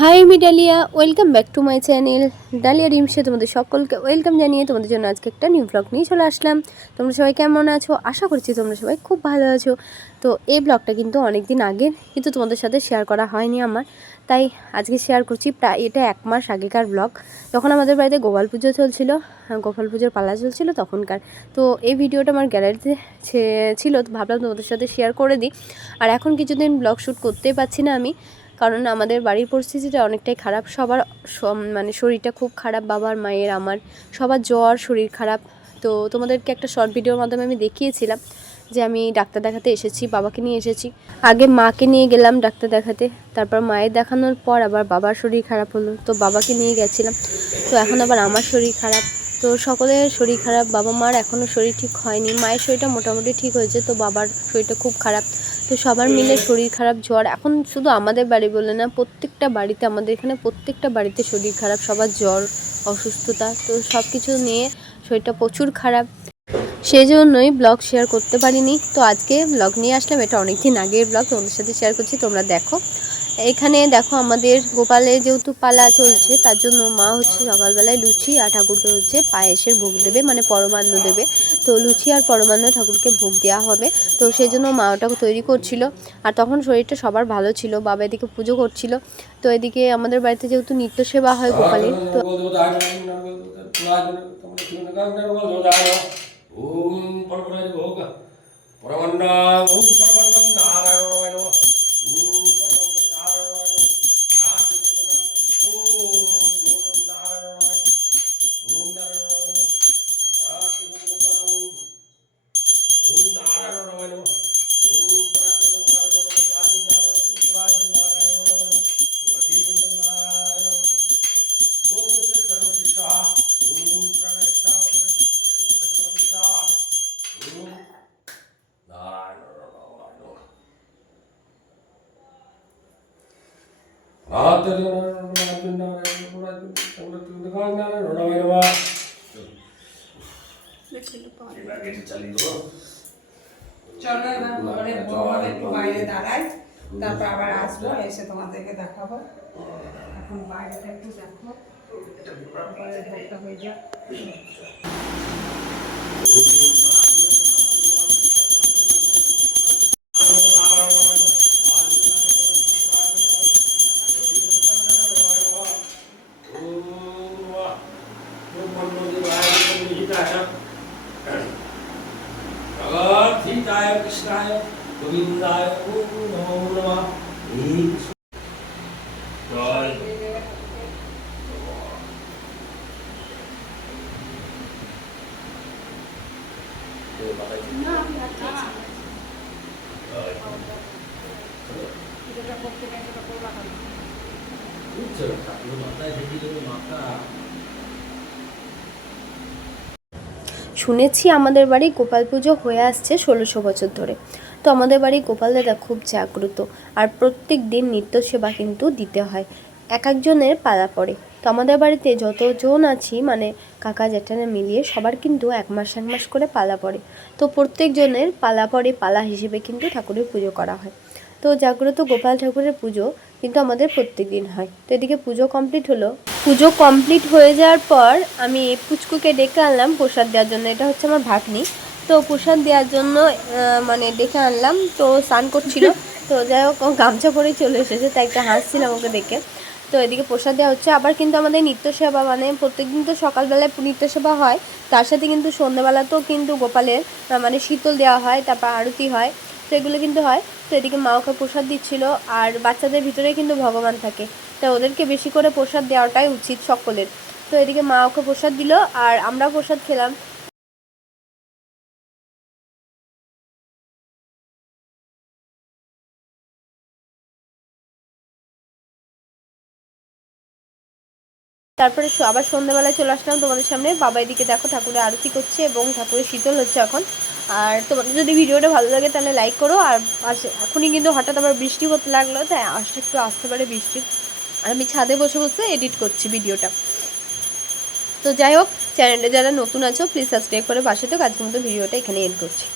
High আমি Dalia, welcome back to my channel Dalia রিমসে তোমাদের সকলকে ওয়েলকাম জানিয়ে তোমাদের জন্য আজকে একটা নিউ ব্লগ নিয়ে চলে আসলাম। তোমরা সবাই কেমন আছো? আশা করছি তোমরা সবাই খুব ভালো আছো। তো এই ব্লগটা কিন্তু অনেক দিন আগের, কিন্তু তোমাদের সাথে শেয়ার করা হয়নি আমার, তাই আজকে শেয়ার করছি। প্রায় এটা 1 মাস আগেকার ব্লগ, যখন আমাদের বাড়িতে গোপাল পুজো চলছিল, গোপাল পুজোর পালা চলছিল তখনকার। তো এই ভিডিওটা আমার গ্যালারিতে ছিল, তো ভাবলাম তোমাদের সাথে শেয়ার করে দিই। আর এখন কিছুদিন ব্লগ শ্যুট করতেই পারছি না আমি, কারণ আমাদের বাড়ির পরিস্থিতিটা অনেকটাই খারাপ। সবার মানে শরীরটা খুব খারাপ, বাবার, মায়ের, আমার সবার জ্বর, শরীর খারাপ। তো তোমাদেরকে একটা শর্ট ভিডিওর মাধ্যমে আমি দেখিয়েছিলাম যে আমি ডাক্তার দেখাতে এসেছি, বাবাকে নিয়ে এসেছি। আগে মাকে নিয়ে গেলাম ডাক্তার দেখাতে, তারপর মায়ের দেখানোর পর আবার বাবার শরীর খারাপ হলো, তো বাবাকে নিয়ে গেছিলাম। তো এখন আবার আমার শরীর খারাপ। তো সকলের শরীর খারাপ, বাবা মার এখনও শরীর ঠিক হয়নি। মায়ের শরীরটা মোটামুটি ঠিক হয়েছে, তো বাবার শরীরটা খুব খারাপ। তো সবার মিলে শরীর খারাপ, জ্বর। এখন শুধু আমাদের বাড়ি বলে না, প্রত্যেকটা বাড়িতে, আমাদের এখানে প্রত্যেকটা বাড়িতে শরীর খারাপ, সবার জ্বর, অসুস্থতা। তো সব কিছু নিয়ে শরীরটা প্রচুর খারাপ, সেই জন্যই ব্লগ শেয়ার করতে পারিনি। তো আজকে ব্লগ নিয়ে আসলাম, এটা অনেক দিন আগের ব্লগ, তোমাদের সাথে শেয়ার করছি, তোমরা দেখো। এখানে দেখো আমাদের গোপালে যেহেতু পালা চলছে, তার জন্য মা হচ্ছে সকালবেলায় লুচি আর ঠাকুরকে হচ্ছে পায়েসের ভোগ দেবে, মানে পরমান্ন দেবে। তো লুচি আর পরমান্ন ঠাকুরকে ভোগ দেওয়া হবে, তো সেই জন্য মা ওটাকে তৈরি করছিল। আর তখন শরীরটা সবার ভালো ছিল, বাবা এদিকে পুজো করছিল। তো এদিকে আমাদের বাড়িতে যেহেতু নিত্য সেবা হয় গোপালের, তো চলো এবার ঘরে বড় একটু বাইরে দাঁড়াই, তারপর আবার আসবো, এসে তোমাদেরকে দেখাবো। এখন বাইরেটা একটু দেখো, ঘরের ভোগটা হয়ে যাক। जय कृष्णाय गोविंदाय नमो नमः। जय শুনেছি আমাদের বাড়ি গোপাল পুজো হয়ে আসছে 1600 বছর ধরে। তো আমাদের বাড়ি গোপাল দাদা খুব জাগ্রত, আর প্রত্যেক দিন নিত্য সেবা কিন্তু দিতে হয়, এক একজনের পালা পড়ে। তো আমাদের বাড়িতে যতজন আছি, মানে কাকা জ্যাঠারা মিলিয়ে সবার কিন্তু 1 মাস করে পালা পড়ে। তো প্রত্যেকজনের পালা পড়ে, পালা হিসেবে কিন্তু ঠাকুরের পুজো করা হয়। তো জাগ্রত গোপাল ঠাকুরের পুজো কিন্তু আমাদের প্রত্যেক দিন হয়। তো এদিকে পুজো কমপ্লিট হলো। পুজো কমপ্লিট হয়ে যাওয়ার পর আমি পুচকুকে ডেকে আনলাম প্রসাদ দেওয়ার জন্য। এটা হচ্ছে আমার ভাগ্নি। তো প্রসাদ দেওয়ার জন্য মানে ডেকে আনলাম, তো স্নান করছিল। তো যাই হোক, গামছা পরেই চলে এসেছে, তাই একটা হাসছিলাম ওকে দেখে। তো এদিকে প্রসাদ দেওয়া হচ্ছে। আবার কিন্তু আমাদের নিত্য সেবা, মানে প্রত্যেকদিন তো সকালবেলায় নিত্য সেবা হয়, তার সাথে কিন্তু সন্ধ্যেবেলাতেও কিন্তু গোপালের মানে শীতল দেওয়া হয়, তারপর আরতি হয়, তো এগুলো কিন্তু হয়। তো এদিকে মা ওকে প্রসাদ দিচ্ছিল, আর বাচ্চাদের ভিতরে কিন্তু ভগবান থাকে, তাই ওদেরকে বেশি করে প্রসাদ দেওয়াটাই উচিত সকলের। তো এদিকে মা ওকে প্রসাদ দিল, আর আমরা প্রসাদ খেলাম। তারপরে আবার সন্ধ্যাবেলায় চলে আসলাম তোমাদের সামনে। বাবা এদিকে দেখো ঠাকুরের আরতি করছে এবং ঠাকুরের শীতল হচ্ছে এখন। আর তোমাদের যদি ভিডিওটা ভালো লাগে তাহলে লাইক করো। আর এখনই কিন্তু হঠাৎ আবার বৃষ্টি হতে লাগলো, তাই একটু আসতে পারে বৃষ্টি। আর আমি ছাদে বসে বসে এডিট করছি ভিডিওটা। তো যাই হোক, চ্যানেলটা যারা নতুন আছো প্লিজ সাবস্ক্রাইব করে পাশে, তো আজকের মতো ভিডিওটা এখানে এন্ড করছি।